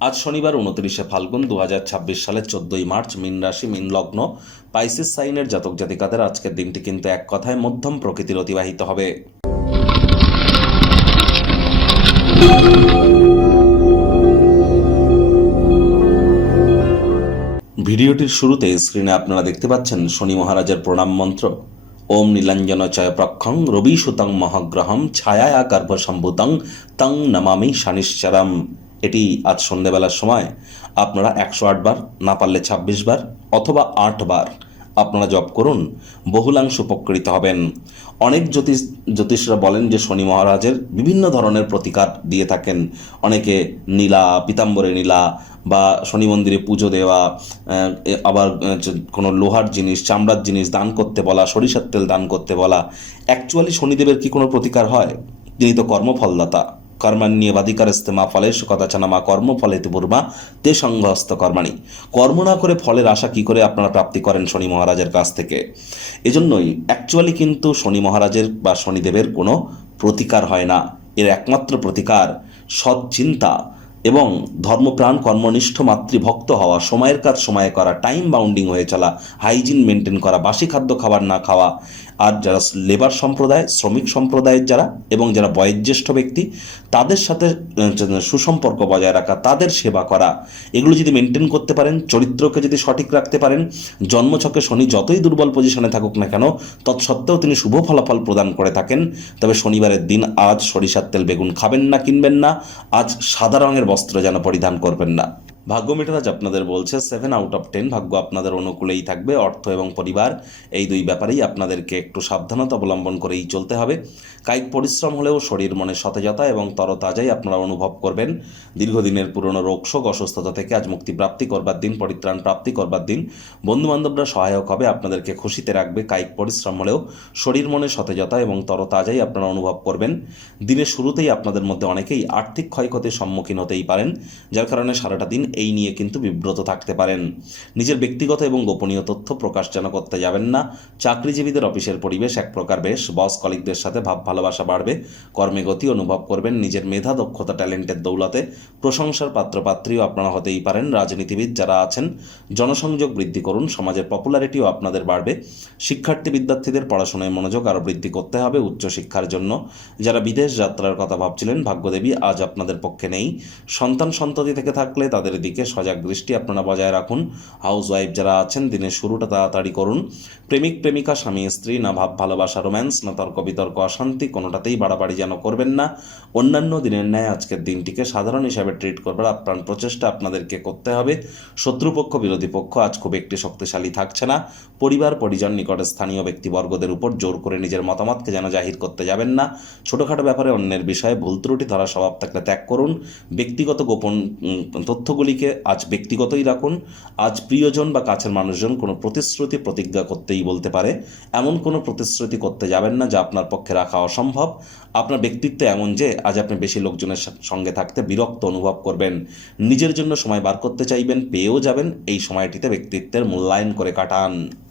আজ শনিবার 29শে ফাল্গুন 2026 সালের 14ই মার্চ, মীন রাশি, মীন লগ্ন, পাইসিস সাইনের জাতক জাতিকাদের আজকের দিনটি কিন্তু এক কথায় মধ্যম প্রকৃতির অতিবাহিত হবে। ভিডিওটির শুরুতে স্ক্রিনে আপনারা দেখতে পাচ্ছেন শনি মহারাজের প্রণাম মন্ত্র। ওম নীলাঞ্জন চয় প্রক্ষং রবি সুতং মহাগ্রহম ছায়া গর্ভসম্ভূতং তং নমামি শনিশ্চরম। এটি আজ সন্ধ্যেবেলার সময় আপনারা 108 বার, না পারলে 26 বার অথবা 8 বার আপনারা জপ করুন, বহুলাংশ উপকৃত হবেন। অনেক জ্যোতিষরা বলেন যে শনি মহারাজের বিভিন্ন ধরনের প্রতিকার দিয়ে থাকেন। অনেকে নীলা, পীতাম্বরে নীলা বা শনি মন্দিরে পুজো দেওয়া, আবার কোনো লোহার জিনিস, চামড়ার জিনিস দান করতে বলা, সরিষার তেল দান করতে বলা। অ্যাকচুয়ালি শনিদেবের কি কোনো প্রতিকার হয়? তিনি তো কর্মফলদাতা। কর্মাণ্যেবাধিকারস্তে মা ফলেষু কদাচন মা কর্মফলেতু পূর্বা তে সংঘস্ত কর্মাণি। কর্ম না করে ফলের আশা কি করে আপনারা প্রাপ্তি করেন শনি মহারাজের কাছ থেকে? এজন্যই অ্যাকচুয়ালি কিন্তু শনি মহারাজের বা শনিদেবের কোনো প্রতিকার হয় না। এর একমাত্র প্রতিকার সৎ চিন্তা এবং ধর্মপ্রাণ, কর্মনিষ্ঠ, মাতৃভক্ত হওয়া, সময়ের কাজ সময়ে করা, টাইম বাউন্ডিং হয়ে চলা, হাইজিন মেনটেন করা, বাসি খাদ্য খাবার না খাওয়া। আর যারা লেবার সম্প্রদায়, শ্রমিক সম্প্রদায়ের যারা এবং যারা বয়োজ্যেষ্ঠ ব্যক্তি, তাদের সাথে সুসম্পর্ক বজায় রাখা, তাদের সেবা করা, এগুলো যদি মেনটেন করতে পারেন, চরিত্রকে যদি সঠিক রাখতে পারেন, জন্মছকে শনি যতই দুর্বল পজিশনে থাকুক না কেন, তৎসত্ত্বেও তিনি শুভ ফলাফল প্রদান করে থাকেন। তবে শনিবারের দিন আজ সরিষার তেল বেগুন খাবেন না, কিনবেন না। আজ সাদা রঙের বস্ত্র যেন পরিধান করবেন না। ভাগ্য মিটার আজ আপনাদের বলছে 7 আউট অফ 10। ভাগ্য আপনাদের অনুকূলেই থাকবে। অর্থ এবং পরিবার, এই দুই ব্যাপারেই আপনাদেরকে একটু সাবধানতা অবলম্বন করেই চলতে হবে। কায়িক পরিশ্রম হলেও শরীর মনে সতেজতা এবং তরতাজাই আপনারা অনুভব করবেন। দীর্ঘদিনের পুরনো রোগ শোক অসুস্থতা থেকে আজ মুক্তি প্রাপ্তি করবার দিন, পরিত্রাণ প্রাপ্তি করবার দিন। বন্ধুবান্ধবরা সহায়ক হবে, আপনাদেরকে খুশিতে রাখবে। কায়িক পরিশ্রম হলেও শরীর মনে সতেজতা এবং তরতাজাই আপনারা অনুভব করবেন। দিনের শুরুতেই আপনাদের মধ্যে অনেকেই আর্থিক ক্ষয়ক্ষতির সম্মুখীন হতেই পারেন, যার কারণে সারাটা দিন এই নিয়ে কিন্তু বিব্রত থাকতে পারেন। নিজের ব্যক্তিগত এবং গোপনীয় তথ্য প্রকাশ যেন করতে যাবেন না। চাকরিজীবীদের অফিসের পরিবেশ এক প্রকার বেশ। বস কলিগদের সাথে ভাব ভালোবাসা বাড়বে। কর্মে গতি অনুভব করবেন। নিজের মেধা, দক্ষতা, ট্যালেন্টের দৌলতে প্রশংসার পাত্রপাত্রীও আপনারা হতেই পারেন। রাজনীতিবিদ যারা আছেন, জনসংযোগ বৃদ্ধি করুন। সমাজের পপুলারিটিও আপনাদের বাড়বে। শিক্ষার্থী বিদ্যার্থীদের পড়াশোনায় মনোযোগ আরও বৃদ্ধি করতে হবে উচ্চশিক্ষার জন্য। যারা বিদেশ যাত্রার কথা ভাবছিলেন, ভাগ্যদেবী আজ আপনাদের পক্ষে নেই। সন্তান সন্ততি থেকে থাকলে তাদের দিকে সজাগ দৃষ্টি আপনারা বজায় রাখুন। হাউস ওয়াইফ যারা আছেন, দিনের শুরুটা তাড়াতাড়ি করুন। প্রেমিক প্রেমিকা, স্বামী স্ত্রী, না ভাব ভালোবাসা রোম্যান্স, না তর্ক বিতর্ক অশান্তি, কোনোটাতেই বাড়াবাড়ি যেন করবেন না। অন্যান্য দিনের ন্যায় আজকের দিনটিকে সাধারণ হিসাবে ট্রিট করবার আপ্রাণ প্রচেষ্টা আপনাদেরকে করতে হবে। শত্রুপক্ষ, বিরোধী পক্ষ আজ খুব একটি শক্তিশালী থাকছে না। পরিবার পরিজন, নিকটে স্থানীয় ব্যক্তিবর্গদের উপর জোর করে নিজের মতামতকে যেন জাহির করতে যাবেন না। ছোটোখাটো ব্যাপারে অন্যের বিষয়ে ভুল ত্রুটি ধরা স্বভাব থাকলে ত্যাগ করুন। ব্যক্তিগত গোপন তথ্যগুলিকে আজ ব্যক্তিগতই রাখুন। আজ প্রিয়জন বা কাছের মানুষজন কোনো প্রতিশ্রুতি প্রতিজ্ঞা করতেই বলতে পারে। এমন কোনো প্রতিশ্রুতি করতে যাবেন না যা আপনার পক্ষে রাখা অসম্ভব। আপনার ব্যক্তিত্ব এমন যে আজ আপনি বেশি লোকজনের সঙ্গে থাকতে বিরক্ত অনুভব করবেন। নিজের জন্য সময় বার করতে চাইবেন, পেয়েও যাবেন। এই সময়টিতে ব্যক্তিত্বের মূল্যায়ন করে কাটান।